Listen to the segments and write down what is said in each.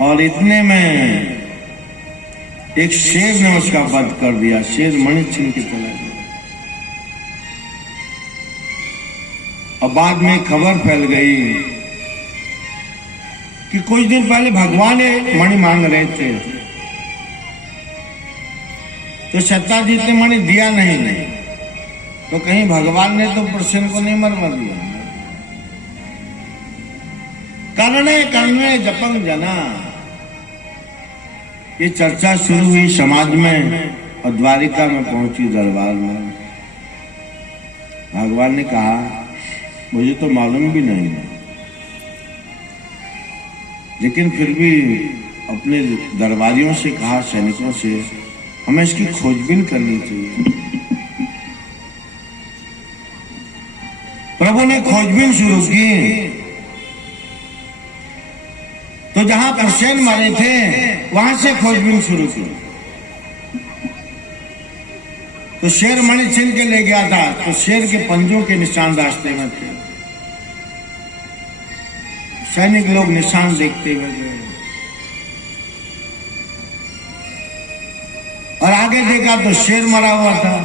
और इतने में एक शेर ने उसका वध कर दिया। शेर मणि छीन के चला गया। अब बाद में खबर फैल गई कि कुछ दिन पहले भगवान मणि मांग रहे थे, तो सत्ताजीत ने मणि दिया नहीं, तो कहीं भगवान ने तो प्रसन्न को नहीं मरवा दिया। कर्णे कर्णे जपंग जना, ये चर्चा शुरू हुई समाज में और द्वारिका में पहुंची दरबार में। भगवान ने कहा मुझे तो मालूम भी नहीं है, लेकिन फिर भी अपने दरबारियों से कहा, सैनिकों से, हमें इसकी खोजबीन करनी चाहिए। प्रभु ने खोजबीन शुरू की, तो जहां प्रसेन मरे थे वहां से खोजबीन शुरू की। तो शेर मणि छीन के ले गया था, तो शेर के पंजों के निशान रास्ते में थे। सैनिक लोग निशान देखते हुए गए और आगे देखा तो शेर मरा हुआ था,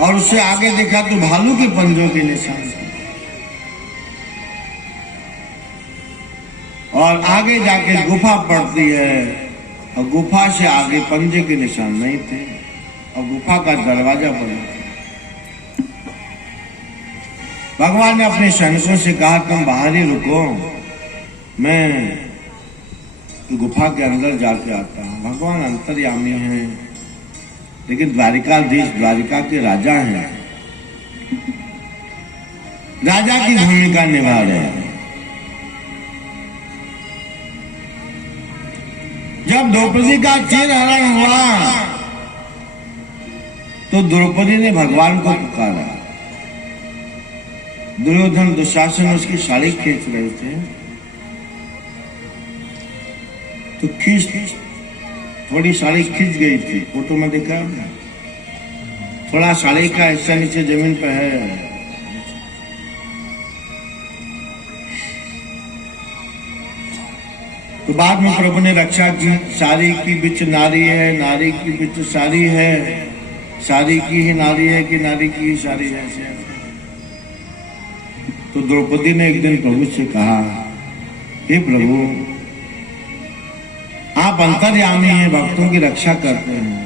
और उससे आगे देखा तो भालू के पंजों के निशान थे, और आगे जाके गुफा पड़ती है और गुफा से आगे पंजे के निशान नहीं थे, और गुफा का दरवाजा बंद था। भगवान ने अपने सैनिकों से कहा तुम बाहर ही रुको, मैं गुफा के अंदर जाके आता हूं। भगवान अंतर्यामी हैं, लेकिन द्वारिकाधीश द्वारिका के राजा हैं, राजा की भूमिका निभा रहे हैं। जब द्रौपदी का चीरहरण हुआ तो द्रौपदी ने भगवान को पुकारा। दुर्योधन दुशासन उसकी साड़ी खींच रहे थे, तो थोड़ी साड़ी खींच गई थी। फोटो में देखा, थोड़ा साड़ी का हिस्सा नीचे जमीन पे है। तो बाद में प्रभु ने रक्षा की। साड़ी की बिच नारी है, नारी की बिच साड़ी है, साड़ी की ही नारी है कि नारी की ही साड़ी है। तो द्रौपदी ने एक दिन प्रभु से कहा, हे प्रभु, आप अंतर्यामी हैं, भक्तों की रक्षा करते हैं,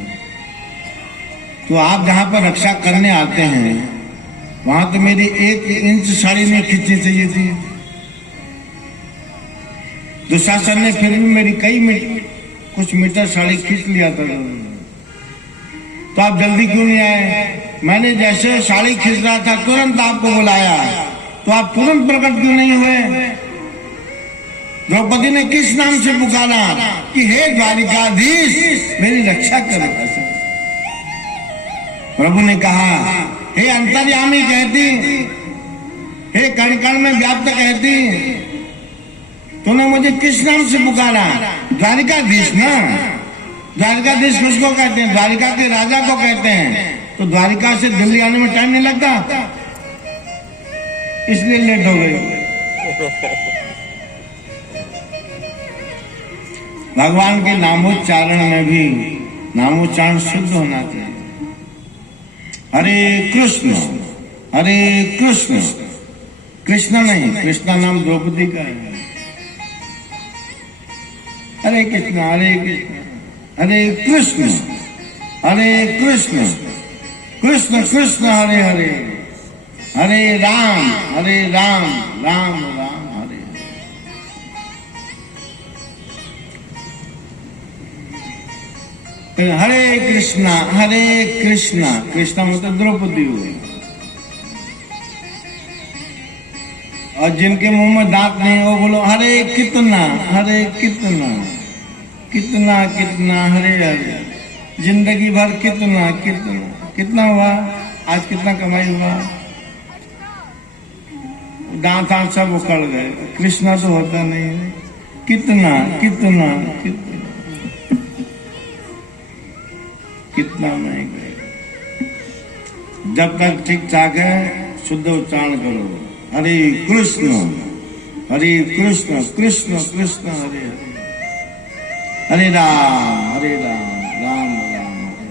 तो आप जहां पर रक्षा करने आते हैं वहां तो मेरी 1 इंच साड़ी नहीं खींचनी चाहिए थी। दुशासन ने फिर भी मेरी कुछ मीटर साड़ी खींच लिया था, तो आप जल्दी क्यों नहीं आए? मैंने जैसे साड़ी खींच रहा था तुरंत आपको बुलाया, तो आप तुरंत प्रकट क्यों नहीं हुए? द्रौपदी ने किस नाम से पुकारा कि हे द्वारिकाधीश मेरी रक्षा करो। प्रभु ने कहा, हे अंतर्यामी कहती, हे कण कण में व्याप्त कहती, तूने मुझे किस नाम से पुकारा? द्वारिकाधीश ना। द्वारिकाधीश किसको कहते हैं? द्वारिका के राजा को कहते हैं। तो द्वारिका से दिल्ली आने में टाइम नहीं लगता, इसलिए लेट हो गई। भगवान के नामोच्चारण में भी नामोच्चारण शुद्ध होना चाहिए। हरे कृष्ण हरे कृष्ण, कृष्ण नहीं, कृष्ण नाम द्रौपदी का है। हरे कृष्ण हरे कृष्ण हरे कृष्ण हरे कृष्ण कृष्ण कृष्ण हरे हरे, हरे राम राम राम हरे। हरे कृष्णा कृष्णा मतलब द्रौपदी हो गई। और जिनके मुंह में दांत नहीं वो बोलो हरे कितना कितना कितना हरे हरे, जिंदगी भर कितना कितना कितना हुआ, आज कितना कमाई हुआ, दांत आंत सब उखड़ गए, कृष्णा तो होता नहीं है। कितना कितना कितना कितना नहीं गए। जब तक ठीक ठाक है शुद्ध उच्चारण करो, हरे कृष्ण हरे कृष्ण कृष्ण कृष्ण हरे हरे, हरे राम राम राम हरे।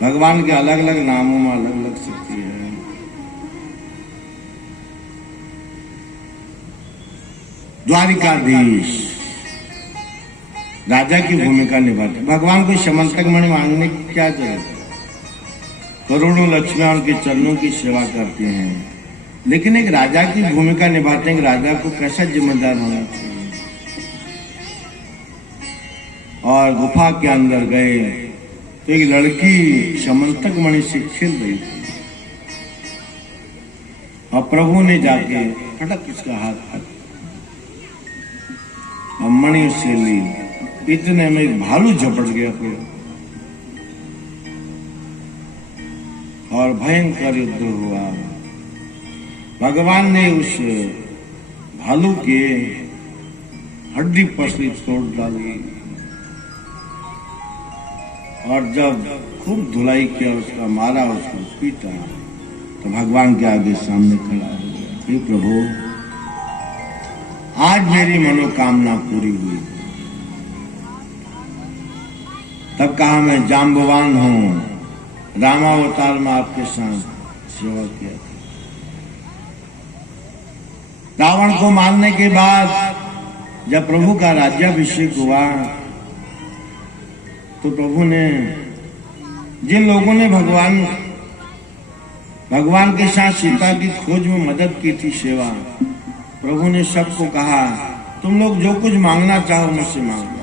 भगवान के अलग अलग नामों में अलग अलग शक्ति है। द्वारिकाधीश राजा की भूमिका निभाते। भगवान को समंतक मणि मांगने की क्या जरूरत है? करोड़ों लक्ष्मियां उनके चरणों की सेवा करती हैं, लेकिन एक राजा की भूमिका निभाते हैं। राजा को कैसा जिम्मेदार होना चाहिए। और गुफा के अंदर गए तो एक लड़की समंतक मणि से खेल रही थी और प्रभु ने जाके फटक उसका हाथ और मणि उससे ली। इतने में एक भालू झपट गया और भयंकर युद्ध हुआ। भगवान ने उस भालू के हड्डी पसली तोड़ डाली और जब खूब धुलाई किया, उसका मारा, उसको पीटा, तो भगवान के आगे सामने खड़ा हो गया। हे प्रभु, आज मेरी मनोकामना पूरी हुई। तब कहा मैं जाम्बवान हूं, रामावतार में आपके साथ सेवा किया था। रावण को मारने के बाद जब प्रभु का राज्याभिषेक हुआ तो प्रभु ने जिन लोगों ने भगवान के साथ सीता की खोज में मदद की थी, सेवा, प्रभु ने सबको कहा तुम लोग जो कुछ मांगना चाहो मुझसे मांगो।